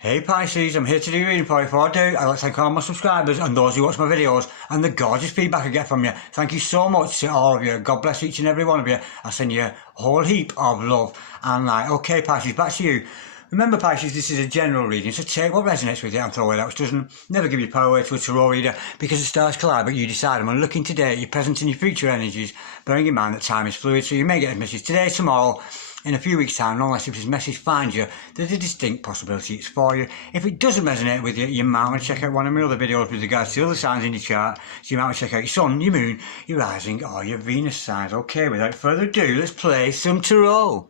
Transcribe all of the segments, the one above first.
Hey Pisces, I'm here to do your reading for you. Before I do, I'd like to thank all my subscribers and those who watch my videos and the gorgeous feedback I get from you. Thank you so much to all of you. God bless each and every one of you. I send you a whole heap of love and light. Okay Pisces, back to you. Remember Pisces, this is a general reading, so take what resonates with you and throw away that which doesn't. Never give your power away to a tarot reader because the stars collide, but you decide. I'm looking today at your present and your future energies, bearing in mind that time is fluid, so you may get a message today, tomorrow, in a few weeks' time, unless if this message finds you, there's a distinct possibility it's for you. If it doesn't resonate with you, you might want to check out one of my other videos with regards to other signs in your chart. So you might want to check out your sun, your moon, your rising, or your Venus signs. Okay, without further ado, let's play some tarot.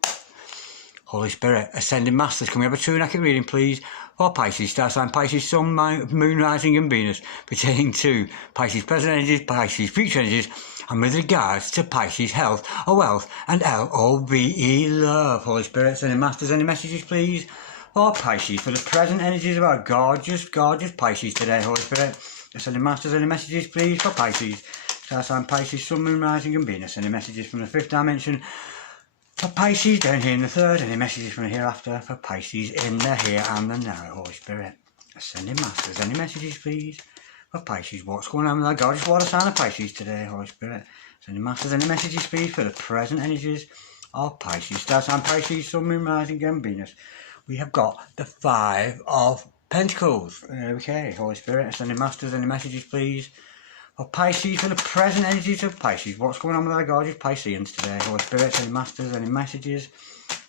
Holy Spirit, Ascending Masters, can we have a true and accurate reading, please? For Pisces, star sign Pisces, sun, moon, rising and Venus, pertaining to Pisces present energies, Pisces future energies, and with regards to Pisces health or wealth and LOVE love. Holy Spirit, Ascending Masters, any messages, please? For Pisces, for the present energies of our gorgeous Pisces today, Holy Spirit. Ascending Masters, any messages, please? For Pisces, star sign Pisces, sun, moon, rising and Venus, any messages from the fifth dimension? For Pisces down here in the third, any messages from the hereafter? For Pisces in the here and the now, Holy Spirit. Ascending Masters, any messages please? For Pisces, what's going on with our gorgeous water sign of Pisces today, Holy Spirit? Ascending Masters, any messages please for the present energies of Pisces? Star sign Pisces, sun, moon, rising and Venus. We have got the Five of Pentacles. Okay, Holy Spirit, Ascending Masters, any messages please? For Pisces, for the present energies of Pisces, what's going on with our gorgeous Pisceans today? Holy Spirit, any masters, any messages?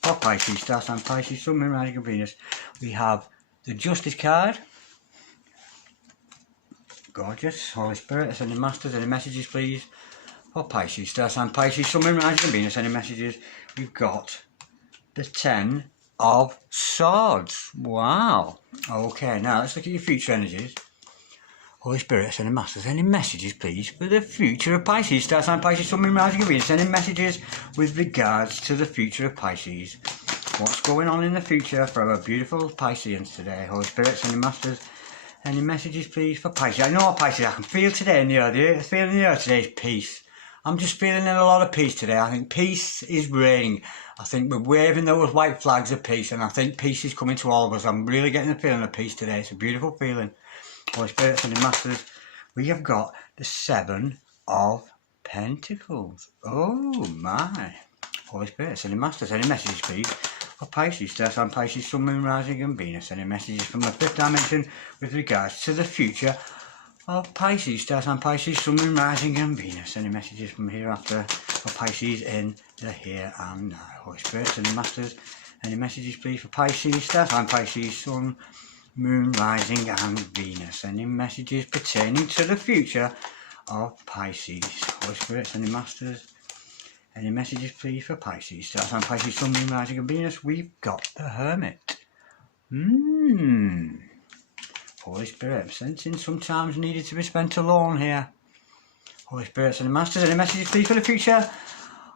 For Pisces, star sign Pisces, sun, moon, rising and Venus. We have the Justice card. Gorgeous. Holy Spirit, any masters, any messages please? For Pisces, star sign Pisces, sun, moon, rising and Venus, any messages? We've got the Ten of Swords. Wow. Okay, now let's look at your future energies. Holy Spirit, any masters, any messages please for the future of Pisces? Star sign Pisces, sun, moon, rising and Venus. Any messages with regards to the future of Pisces? What's going on in the future for our beautiful Pisceans today? Holy Spirit, any masters, any messages please for Pisces? I know what Pisces I can feel today in the earth. The feeling in the earth today is peace. I'm just feeling a lot of peace today. I think peace is reigning. I think we're waving those white flags of peace, and I think peace is coming to all of us. I'm really getting the feeling of peace today. It's a beautiful feeling. Holy Spirit, and Masters, we have got the Seven of Pentacles. Oh my. Holy Spirit, any masters, any messages please? For Pisces, star sign Pisces, sun, moon, rising and Venus. Any messages from the fifth dimension with regards to the future of Pisces, star sign Pisces, sun, moon, rising and Venus. Any messages from hereafter for Pisces in the here and now? Holy Spirit, any masters, any messages please for Pisces, star sign Pisces, sun, moon, rising and Venus. Any messages pertaining to the future of Pisces? Holy Spirit, any masters, any messages please for Pisces? Star sign Pisces, sun, moon, rising and Venus. We've got the Hermit. Holy Spirit, I'm sensing sometimes needed to be spent alone here. Holy Spirit, any masters, any messages please for the future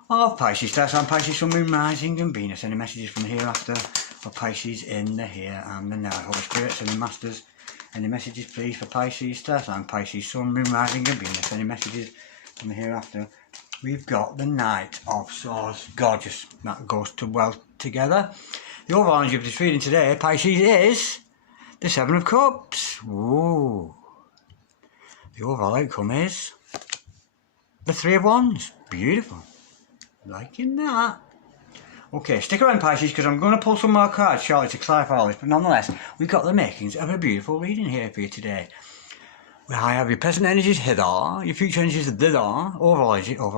of Pisces? Star sign Pisces, sun, moon, rising and Venus. Any messages from hereafter for Pisces in the here and the now? Holy Spirit, any masters, any messages please for Pisces, star sign Pisces, sun, moon, rising and Venus. Any messages from the hereafter? We've got the Knight of Swords. Gorgeous. That goes to well together. The overall energy of this reading today, Pisces, is the Seven of Cups. Ooh. The overall outcome is the Three of Wands. Beautiful. Liking that. Okay, stick around Pisces because I'm going to pull some more cards shortly to clarify all this, but nonetheless, we've got the makings of a beautiful reading here for you today. I have your present energies hither, your future energies thither, overall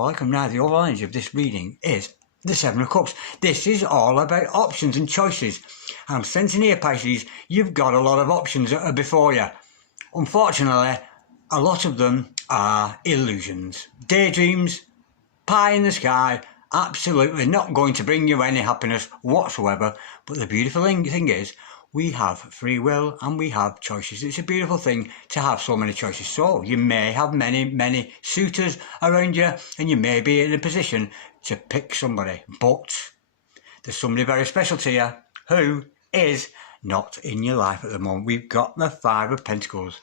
outcome. Now, the overall energy of this reading is the Seven of Cups. This is all about options and choices. I'm sensing here, Pisces, you've got a lot of options that are before you. Unfortunately, a lot of them are illusions, daydreams, pie in the sky, absolutely not going to bring you any happiness whatsoever. But the beautiful thing is, we have free will and we have choices. It's a beautiful thing to have so many choices. So you may have many suitors around you and you may be in a position to pick somebody. But there's somebody very special to you who is not in your life at the moment. We've got the Five of Pentacles.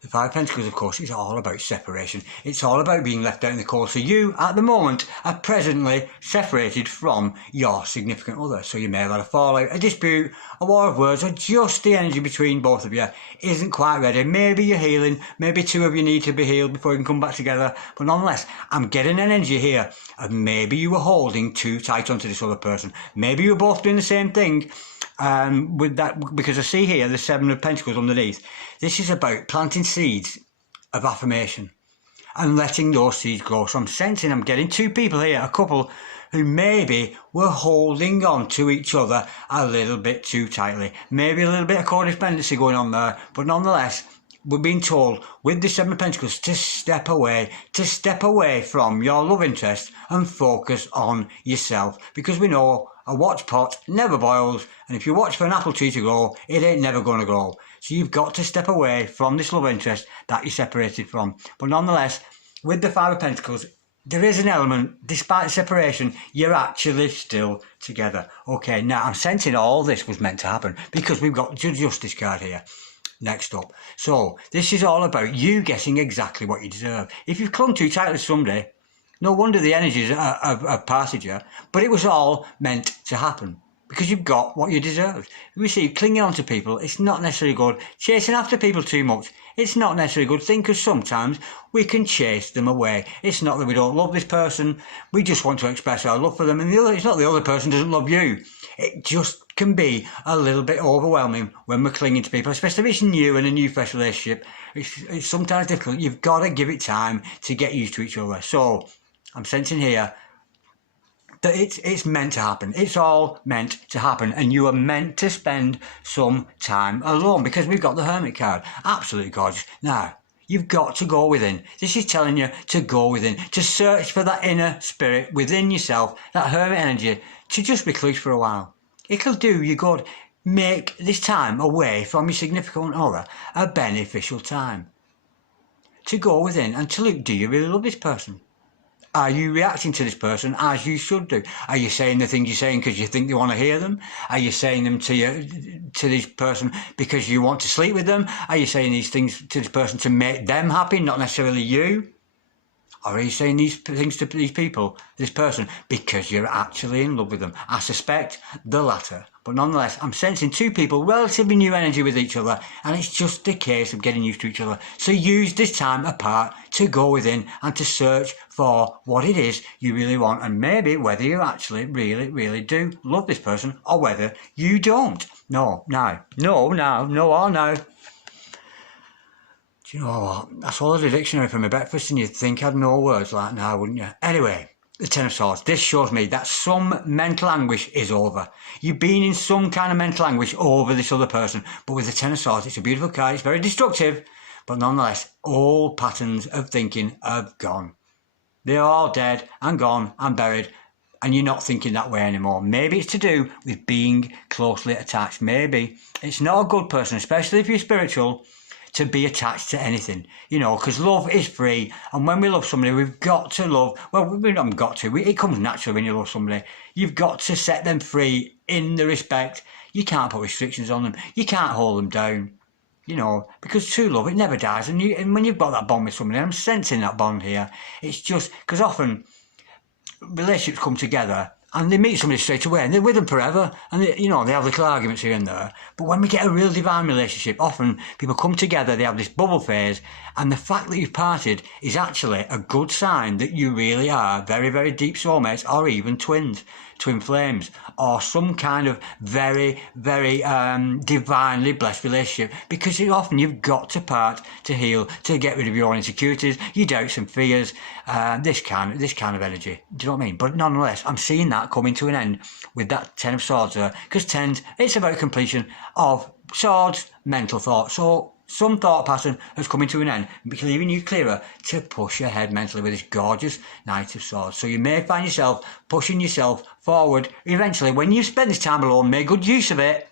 The Five of Pentacles, of course, is all about separation. It's all about being left out in the cold. So you, at the moment, are presently separated from your significant other. So you may have had a fallout, a dispute, a war of words, or just the energy between both of you isn't quite ready. Maybe you're healing. Maybe two of you need to be healed before you can come back together. But nonetheless, I'm getting an energy here of maybe you were holding too tight onto this other person. Maybe you were both doing the same thing. With that, because I see here the Seven of Pentacles underneath. This is about planting seeds of affirmation and letting those seeds grow. So I'm sensing, I'm getting two people here, a couple who maybe were holding on to each other a little bit too tightly. Maybe a little bit of codependency going on there, but nonetheless, we're being told with the Seven of Pentacles to step away from your love interest and focus on yourself, because we know a watch pot never boils, and if you watch for an apple tree to grow, it ain't never going to grow. So you've got to step away from this love interest that you're separated from. But nonetheless, with the Five of Pentacles, there is an element, despite separation, you're actually still together. Okay, now I'm sensing all this was meant to happen because we've got the Justice card here. Next up. So this is all about you getting exactly what you deserve. If you've clung too tightly to somebody, no wonder the energies have parted you, but it was all meant to happen because you've got what you deserved. We see clinging on to people, it's not necessarily good. Chasing after people too much, it's not necessarily a good thing, because sometimes we can chase them away. It's not that we don't love this person, we just want to express our love for them, and it's not the other person doesn't love you. It just can be a little bit overwhelming when we're clinging to people, especially if it's new and a new fresh relationship. It's sometimes difficult. You've got to give it time to get used to each other. So I'm sensing here that it's meant to happen. It's all meant to happen, and you are meant to spend some time alone, because we've got the Hermit card. Absolutely gorgeous. Now, you've got to go within. This is telling you to go within, to search for that inner spirit within yourself, that Hermit energy, to just recluse for a while. It'll do you good. Make this time away from your significant other a beneficial time. To go within and to look, do you really love this person? Are you reacting to this person as you should do? Are you saying the things you're saying because you think they want to hear them? Are you saying them to this person because you want to sleep with them? Are you saying these things to this person to make them happy, not necessarily you? Or are you saying these things to these people, this person, because you're actually in love with them? I suspect the latter. But nonetheless, I'm sensing two people, relatively new energy with each other, and it's just a case of getting used to each other. So use this time apart to go within and to search for what it is you really want, and maybe whether you actually really do love this person or whether you don't. No, now. Do you know what? I swallowed a dictionary for my breakfast and you'd think I'd know words like now, wouldn't you? Anyway, the Ten of Swords. This shows me that some mental anguish is over. You've been in some kind of mental anguish over this other person. But with the Ten of Swords, it's a beautiful card. It's very destructive. But nonetheless, all patterns of thinking have gone. They're all dead and gone and buried. And you're not thinking that way anymore. Maybe it's to do with being closely attached. Maybe it's not a good person, especially if you're spiritual, to be attached to anything, you know, because love is free, and when we love somebody, we've got to love, well, we haven't got to, it comes naturally when you love somebody. You've got to set them free in the respect. You can't put restrictions on them, you can't hold them down, you know, because true love, it never dies, and when you've got that bond with somebody, I'm sensing that bond here, it's just, because often relationships come together, and they meet somebody straight away, and they're with them forever, and they, you know, they have little arguments here and there. But when we get a real divine relationship, often people come together, they have this bubble phase, and the fact that you've parted is actually a good sign that you really are very deep soulmates, or even twins, twin flames, or some kind of very divinely blessed relationship, because often you've got to part to heal, to get rid of your insecurities, your doubts and fears, this kind of energy. Do you know what I mean? But nonetheless, I'm seeing that coming to an end with that Ten of Swords there, because tens, it's about completion of swords, mental thought. So some thought pattern has come into an end, leaving you clearer to push ahead mentally with this gorgeous Knight of Swords. So you may find yourself pushing yourself forward. Eventually, when you've spent this time alone, make good use of it.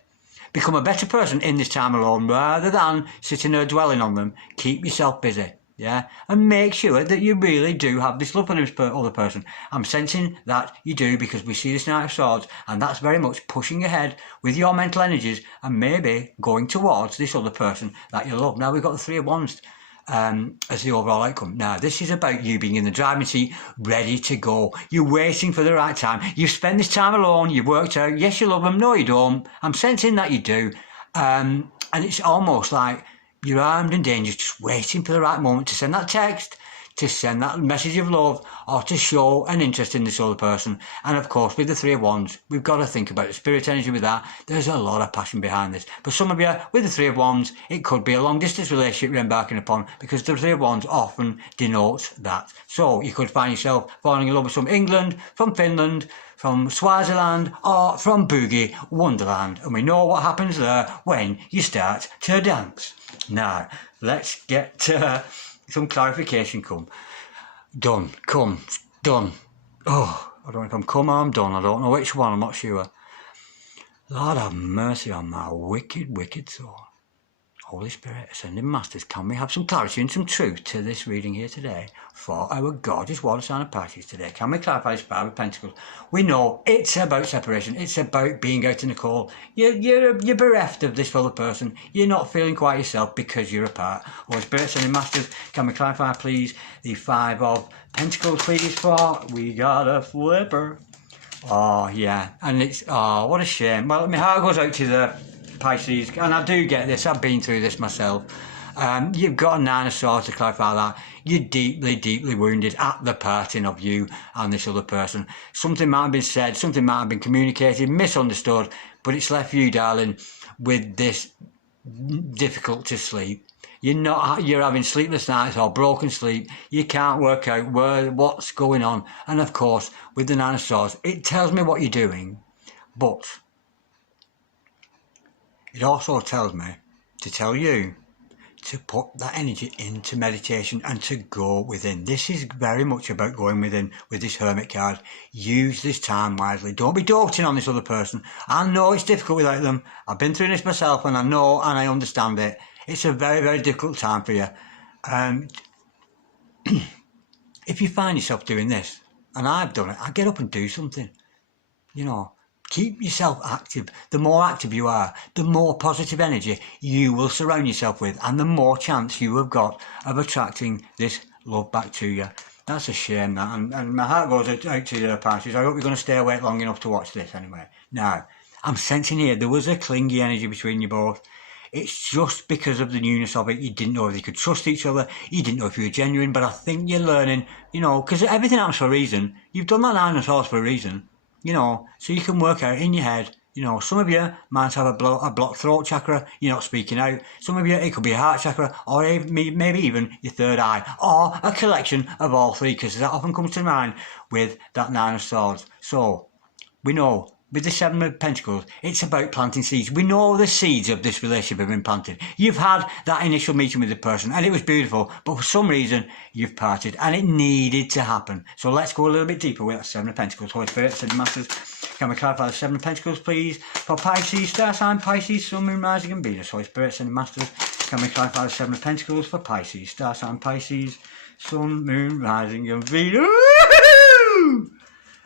Become a better person in this time alone, rather than sitting there dwelling on them. Keep yourself busy. Yeah, and make sure that you really do have this love for this other person. I'm sensing that you do, because we see this Knight of Swords, and that's very much pushing ahead with your mental energies and maybe going towards this other person that you love. Now we've got the Three of Wands as the overall outcome. Now, this is about you being in the driving seat, ready to go. You're waiting for the right time. You've spent this time alone. You've worked out, yes, you love them. No, you don't. I'm sensing that you do. And it's almost like you're armed and dangerous, just waiting for the right moment to send that text, to send that message of love, or to show an interest in this other person. And of course, with the Three of Wands, we've got to think about the spirit energy with that. There's a lot of passion behind this. For some of you, with the Three of Wands, it could be a long-distance relationship you're embarking upon, because the Three of Wands often denotes that. So you could find yourself falling in love with from England, from Finland, from Swaziland, or from Boogie Wonderland. And we know what happens there when you start to dance. Now, let's get to some clarification. Done. Oh, I don't know if I'm come or I'm done. I don't know which one. I'm not sure. Lord have mercy on my wicked soul. Holy Spirit, Ascending Masters, can we have some clarity and some truth to this reading here today for our gorgeous water sign of Pisces today? Can we clarify this Five of Pentacles? We know it's about separation. It's about being out in the cold. You're bereft of this other person. You're not feeling quite yourself because you're apart. Holy Spirit, Ascending Masters, can we clarify, please, the Five of Pentacles, please, for we got a flipper. Oh, yeah. And it's, oh, what a shame. Well, my heart goes out to the Pisces, and I do get this, I've been through this myself. You've got a Nine of Swords, to clarify that. You're deeply wounded at the parting of you and this other person. Something might have been said, something might have been communicated, misunderstood, but it's left you, darling, with this difficult to sleep. You're having sleepless nights or broken sleep. You can't work out what's going on. And of course, with the Nine of Swords, it tells me what you're doing, but it also tells me to tell you to put that energy into meditation and to go within. This is very much about going within with this Hermit card. Use this time wisely. Don't be doting on this other person. I know it's difficult without them. I've been through this myself, and I know and I understand it. It's a very difficult time for you. If you find yourself doing this, and I've done it, I get up and do something. You know, keep yourself active. The more active you are, the more positive energy you will surround yourself with, and the more chance you have got of attracting this love back to you. That's a shame, that. And my heart goes out to the Pisces. I hope you're going to stay awake long enough to watch this anyway. Now, I'm sensing here there was a clingy energy between you both. It's just because of the newness of it. You didn't know if you could trust each other. You didn't know if you were genuine. But I think you're learning, you know, because everything happens for a reason. You've done that Nine of Swords for a reason, you know, so you can work out in your head. You know, some of you might have a blocked throat chakra. You're not speaking out. Some of you, it could be a heart chakra, or maybe even your third eye, or a collection of all three, because that often comes to mind with that Nine of Swords. So we know, with the Seven of Pentacles, it's about planting seeds. We know the seeds of this relationship have been planted. You've had that initial meeting with the person, and it was beautiful, but for some reason, you've parted, and it needed to happen. So let's go a little bit deeper with that Seven of Pentacles. Holy Spirit, Ascending Masters, can we clarify the Seven of Pentacles, please? For Pisces, star sign Pisces, Sun, Moon, Rising, and Venus. Holy Spirit, Ascending Masters, can we clarify the Seven of Pentacles for Pisces, star sign Pisces, Sun, Moon, Rising, and Venus?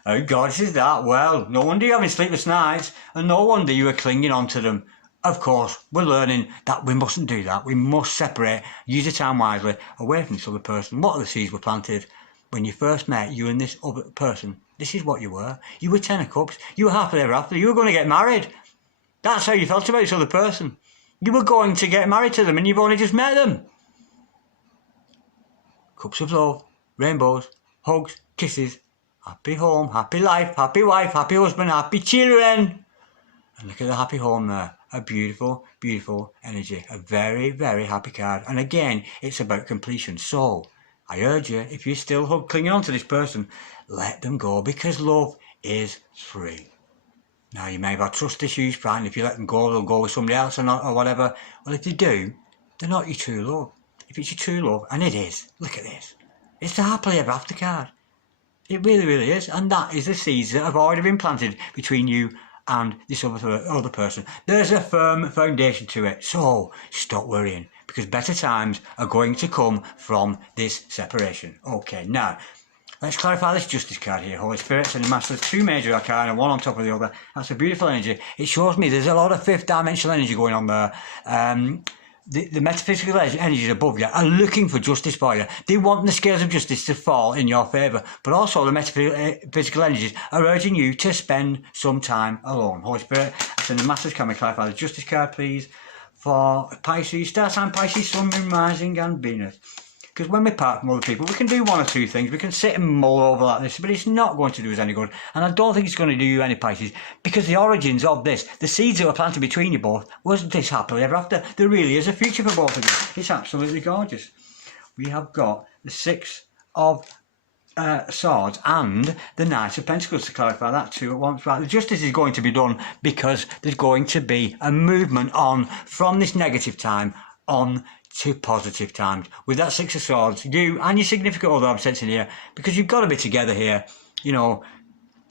How gorgeous is that? Well, no wonder you're having sleepless nights, and no wonder you were clinging on to them. Of course, we're learning that we mustn't do that. We must separate, use the time wisely, away from this other person. What are the seeds were planted? When you first met, you and this other person, this is what you were. You were Ten of Cups. You were happily ever after. You were going to get married. That's how you felt about this other person. You were going to get married to them, and you've only just met them. Cups of love, rainbows, hugs, kisses. Happy home, happy life, happy wife, happy husband, happy children. And look at the happy home there. A beautiful energy. A very happy card. And again, it's about completion. So, I urge you, if you're still clinging on to this person, let them go, because love is free. Now, you may have had trust issues, frightened if you let them go, they'll go with somebody else or not, or whatever. Well, if they do, they're not your true love. If it's your true love, and it is, look at this. It's the happily ever after card. It really is, and that is the seeds that have already been planted between you and this other person. There's a firm foundation to it, so stop worrying, because better times are going to come from this separation. Okay, now, let's clarify this Justice card here. Holy Spirit, and Masters, two major arcana, one on top of the other. That's a beautiful energy. It shows me there's a lot of fifth dimensional energy going on there. the metaphysical energies above you are looking for justice for you. They want the scales of justice to fall in your favour. But also the metaphysical energies are urging you to spend some time alone. Holy Spirit, send the Masters, can we clarify the justice card, please, for Pisces, star sign Pisces, Sun, Moon, Rising and Venus. Because when we part from other people, we can do one or two things. We can sit and mull over like this, but it's not going to do us any good. And I don't think it's going to do you any, Pisces, because the origins of this, the seeds that were planted between you both, was this happily ever after. There really is a future for both of you. It's absolutely gorgeous. We have got the Six of Swords and the Knight of Pentacles, to clarify that too at once. Right, the justice is going to be done because there's going to be a movement on from this negative time on to positive times. With that Six of Swords, you and your significant other, I'm sensing here, because you've got to be together here, you know,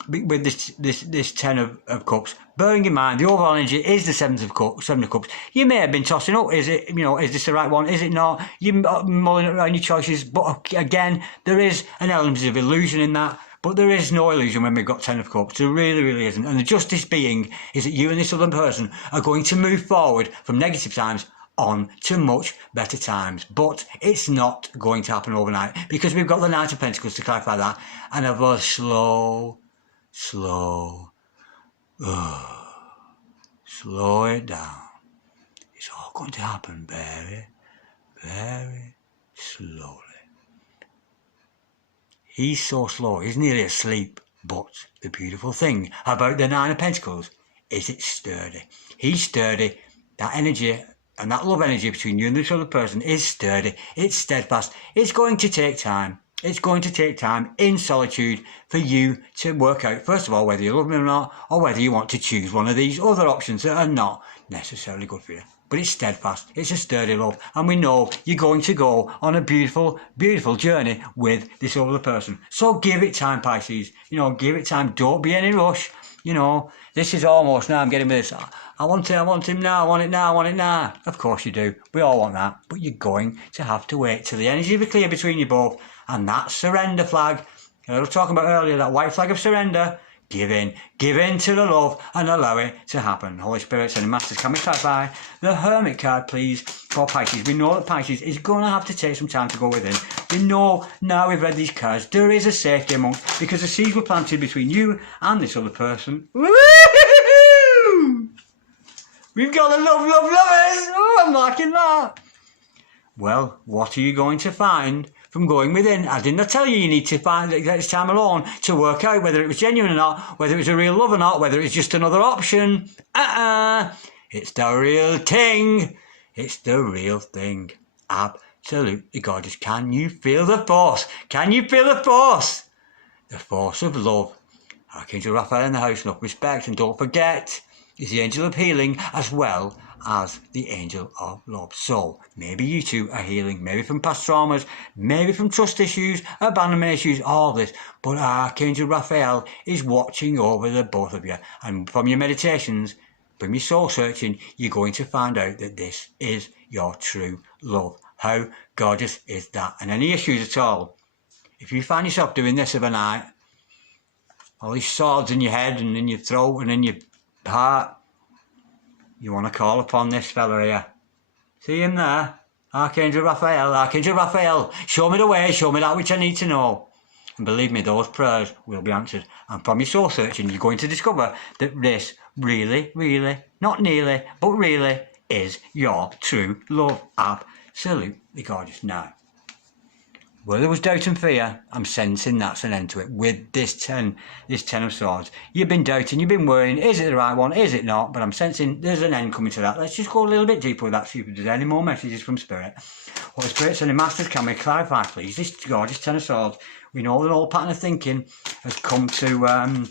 with this Ten of Cups. Bearing in mind the overall energy is the Seven of Cups. You may have been tossing up, is it, you know, is this the right one, is it not? You're mulling around your choices, but again, there is an element of illusion in that. But there is no illusion when we've got Ten of Cups. There really, really isn't. And the justice being is that you and this other person are going to move forward from negative times on to much better times. But it's not going to happen overnight, because we've got the Knight of Pentacles to clarify that, and a very slow it down. It's all going to happen very, very slowly. He's so slow, he's nearly asleep. But the beautiful thing about the Nine of Pentacles is it's sturdy. He's sturdy. That energy and that love energy between you and this other person is sturdy. It's steadfast. It's going to take time. It's going to take time in solitude for you to work out, first of all, whether you love me or not, or whether you want to choose one of these other options that are not necessarily good for you. But it's steadfast. It's a sturdy love. And we know you're going to go on a beautiful, beautiful journey with this other person. So give it time, Pisces. You know, give it time. Don't be in any rush. You know, this is almost now. I'm getting with this. I want him now. I want it now. Of course you do. We all want that. But you're going to have to wait till the energy be clear between you both. And that surrender flag, I was talking about earlier, that white flag of surrender, give in to the love and allow it to happen. Holy Spirit, and Masters, can we clarify the Hermit card, please, for Pisces? We know that Pisces is going to have to take some time to go within. We know now we've read these cards, there is a safety amongst, because the seeds were planted between you and this other person. Woo-hoo-hoo-hoo! We've got the love lovers. Oh, I'm liking that. Well, what are you going to find from going within? I didn't tell you need to find this time alone to work out whether it was genuine or not, whether it was a real love or not, whether it's just another option. It's the real thing. It's the real thing. Absolutely gorgeous. Can you feel the force? Can you feel the force? The force of love. Archangel Raphael in the house, enough respect, and don't forget, he's the angel of healing as well as the angel of love. So maybe you two are healing, maybe from past traumas, maybe from trust issues, abandonment issues, all this. But Archangel Raphael is watching over the both of you. And from your meditations, from your soul searching, you're going to find out that this is your true love. How gorgeous is that? And any issues at all, if you find yourself doing this of a night, all these swords in your head and in your throat and in your heart, you want to call upon this fella here. See him there? Archangel Raphael. Archangel Raphael, show me the way, show me that which I need to know. And believe me, those prayers will be answered. And from your soul searching, you're going to discover that this really, really, not nearly, but really is your true love. Absolutely gorgeous. Now, where there was doubt and fear, I'm sensing that's an end to it with this ten of Swords. You've been doubting, you've been worrying, is it the right one, is it not? But I'm sensing there's an end coming to that. Let's just go a little bit deeper with that, see if there's any more messages from Spirit. Holy Spirit, Son, and Masters, can we clarify, please? This gorgeous Ten of Swords, we know that all pattern of thinking has come to an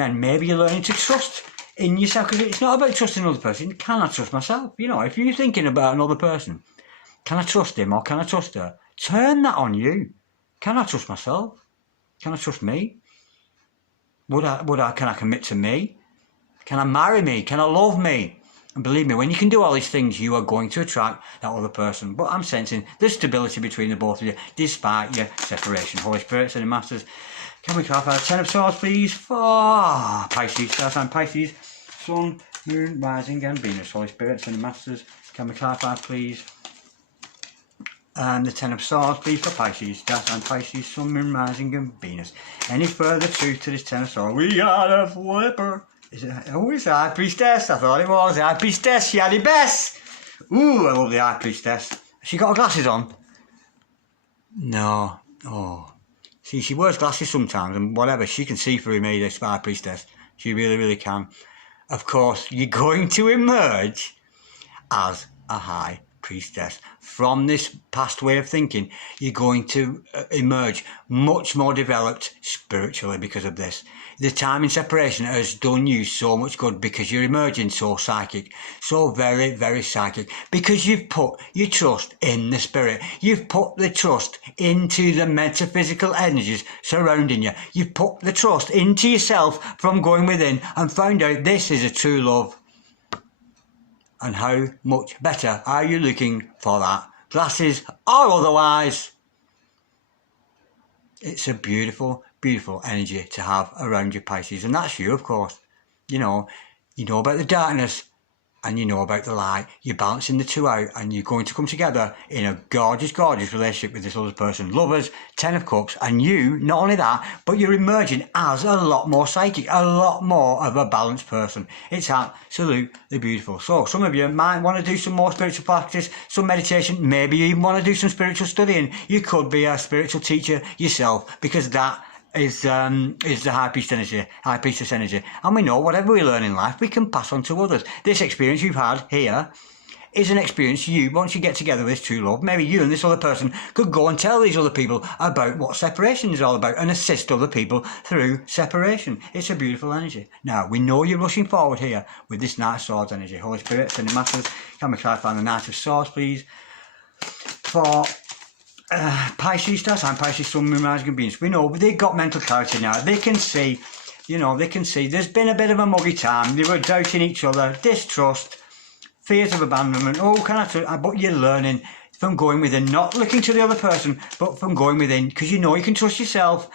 end. Maybe you're learning to trust in yourself, because it's not about trusting another person. Can I trust myself? You know, if you're thinking about another person, can I trust him or can I trust her? Turn that on you. Can I trust myself? Can I trust me? Can I commit to me? Can I marry me? Can I love me? And believe me, when you can do all these things, you are going to attract that other person. But I'm sensing there's stability between the both of you, despite your separation. Holy Spirit, Son, and Masters, can we clarify the Ten of Swords, please, for Pisces, star sign Pisces, Sun, Moon, Rising and Venus. Holy Spirit, Son and Masters, can we clarify please? And the Ten of Swords, please, for Pisces. That's and Pisces, Sun, Moon, Rising and Venus. Any further truth to this Ten of Swords? We got a flipper. Is it? Oh, it's the High Priestess. I thought it was the High Priestess. She had it best. Ooh, I love the High Priestess. Has she got her glasses on? No. Oh. See, she wears glasses sometimes and whatever. She can see through me, this High Priestess. She really, really can. Of course, you're going to emerge as a High Priestess. From this past way of thinking, you're going to emerge much more developed spiritually because of this. The time in separation has done you so much good because you're emerging so psychic, so very, very psychic, because you've put your trust in the spirit. You've put the trust into the metaphysical energies surrounding you. You've put the trust into yourself from going within and found out this is a true love. And how much better are you looking for that? Glasses or otherwise. It's a beautiful, beautiful energy to have around your Pisces. And that's you, of course. You know about the darkness and you know about the light. You're balancing the two out and you're going to come together in a gorgeous, gorgeous relationship with this other person. Lovers, Ten of Cups, and you, not only that, but you're emerging as a lot more psychic, a lot more of a balanced person. It's absolutely beautiful. So some of you might want to do some more spiritual practice, some meditation, maybe you even want to do some spiritual studying. You could be a spiritual teacher yourself because that is the High Priestess energy. And we know whatever we learn in life, we can pass on to others. This experience you've had here is an experience once you get together with this true love, maybe you and this other person could go and tell these other people about what separation is all about and assist other people through separation. It's a beautiful energy. Now, we know you're rushing forward here with this Knight of Swords energy. Holy Spirit, Sending Masters, can we clarify the Knight of Swords, please? For Pisces, that's and Pisces, Sun, Moon, Rising and Venus. We know they've got mental clarity now. They can see, there's been a bit of a muggy time. They were doubting each other, distrust, fears of abandonment. Oh, but you're learning from going within, not looking to the other person, but from going within, because you know you can trust yourself.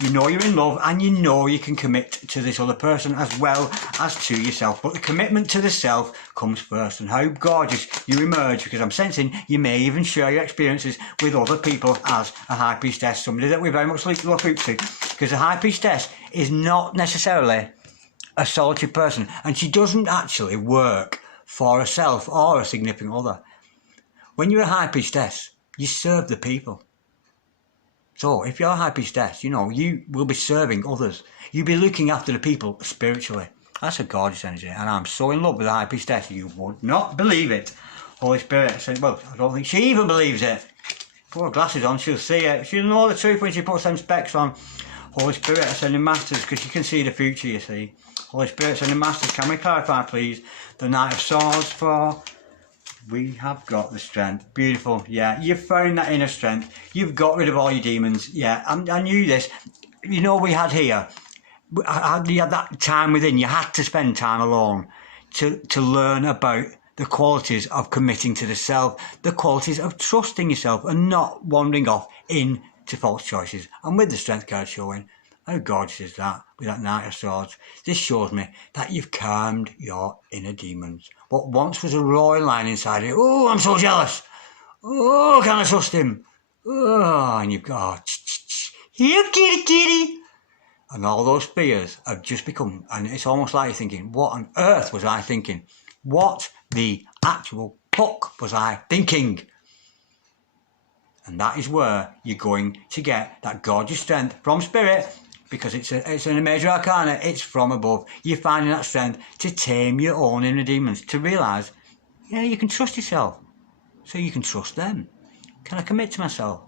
You know you're in love and you know you can commit to this other person as well as to yourself. But the commitment to the self comes first. And how gorgeous you emerge, because I'm sensing you may even share your experiences with other people as a High Priestess, somebody that we very much look up to. Because a High Priestess is not necessarily a solitary person and she doesn't actually work for herself or a significant other. When you're a High Priestess, you serve the people. So if you're a High Priestess, you will be serving others. You'll be looking after the people spiritually. That's a gorgeous energy. And I'm so in love with the High Priestess, you would not believe it. Holy Spirit said, well, I don't think she even believes it. Put her glasses on, she'll see it. She'll know the truth when she puts them specs on. Holy Spirit, Ascending Masters, because she can see the future, you see. Holy Spirit, Ascending Masters, can we clarify, please, the Knight of Swords for... We have got the strength. Beautiful. Yeah, you've found that inner strength. You've got rid of all your demons. Yeah, I knew this. We had here, you had that time within. You had to spend time alone to learn about the qualities of committing to the self, the qualities of trusting yourself and not wandering off into false choices. And with the strength card showing, how gorgeous is that with that Knight of Swords? This shows me that you've calmed your inner demons. What once was a roaring lion inside you. Oh, I'm so jealous. Oh, can I trust him? Oh, and you've got, here, kitty, kitty. And all those fears have just become, and it's almost like you're thinking, what on earth was I thinking? What the actual fuck was I thinking? And that is where you're going to get that gorgeous strength from spirit, because it's an major arcana, it's from above. You're finding that strength to tame your own inner demons, to realise, yeah, you can trust yourself, so you can trust them. Can I commit to myself?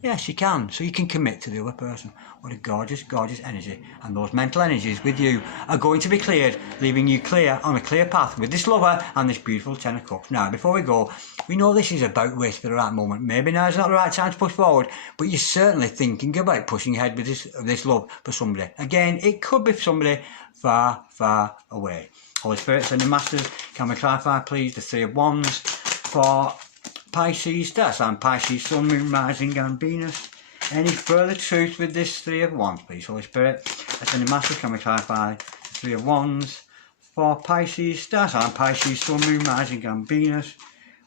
Yes, you can, so you can commit to the other person. What a gorgeous, gorgeous energy. And those mental energies with you are going to be cleared, leaving you clear on a clear path with this lover and this beautiful Ten of Cups. Now, before we go, we know this is about to wait for the right moment. Maybe now is not the right time to push forward, but you're certainly thinking about pushing ahead with this love for somebody. Again, it could be somebody far, far away. Holy Spirit, Sending Masters, can we clarify, please, the Three of Wands for Pisces, that's and Pisces, Sun, Moon, Rising and Venus. Any further truth with this Three of Wands, please? Holy Spirit, Ascending Masters, can we clarify the Three of Wands for Pisces, star sign Pisces, Sun, Moon, Rising and Venus,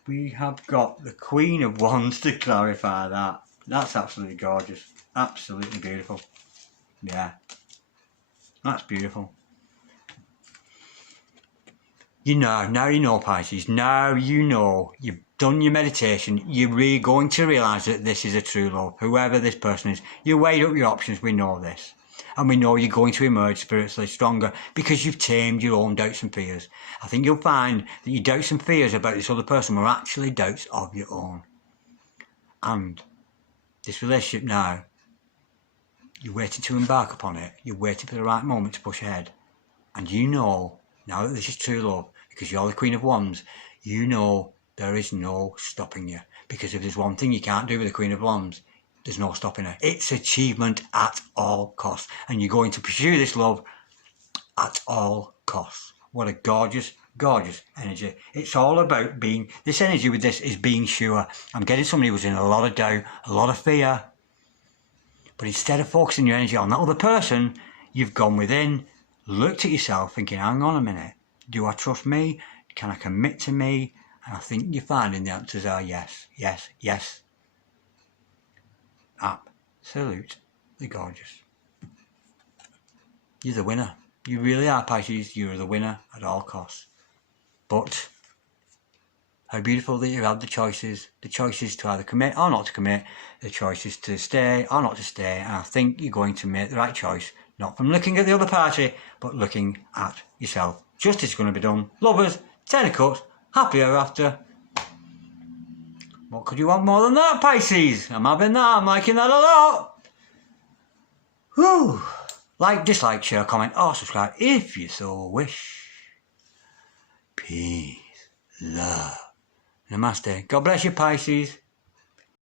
we have got the Queen of Wands to clarify that. That's absolutely gorgeous. Absolutely beautiful. Yeah. That's beautiful. You know, now you know, Pisces, now you know, you've done your meditation, you're really going to realise that this is a true love, whoever this person is. You weighed up your options, we know this. And we know you're going to emerge spiritually stronger because you've tamed your own doubts and fears. I think you'll find that your doubts and fears about this other person were actually doubts of your own. And this relationship now, you're waiting to embark upon it, you're waiting for the right moment to push ahead. And you know, now that this is true love, because you're the Queen of Wands, you know there is no stopping you. Because if there's one thing you can't do with the Queen of Wands, there's no stopping her. It's achievement at all costs. And you're going to pursue this love at all costs. What a gorgeous, gorgeous energy. It's all about being, this energy with this is being sure. I'm getting somebody who's in a lot of doubt, a lot of fear. But instead of focusing your energy on that other person, you've gone within, looked at yourself thinking, hang on a minute, do I trust me? Can I commit to me? And I think you're finding the answers are yes, yes, yes. Absolutely gorgeous. You're the winner. You really are, Pisces. You're the winner at all costs. But how beautiful that you have the choices to either commit or not to commit, the choices to stay or not to stay. And I think you're going to make the right choice, not from looking at the other party, but looking at yourself. Justice is going to be done. Lovers, 10 of cups, happily ever after. What could you want more than that, Pisces? I'm having that. I'm liking that a lot. Whew. Like, dislike, share, comment or subscribe if you so wish. Peace, love. Namaste. God bless you, Pisces.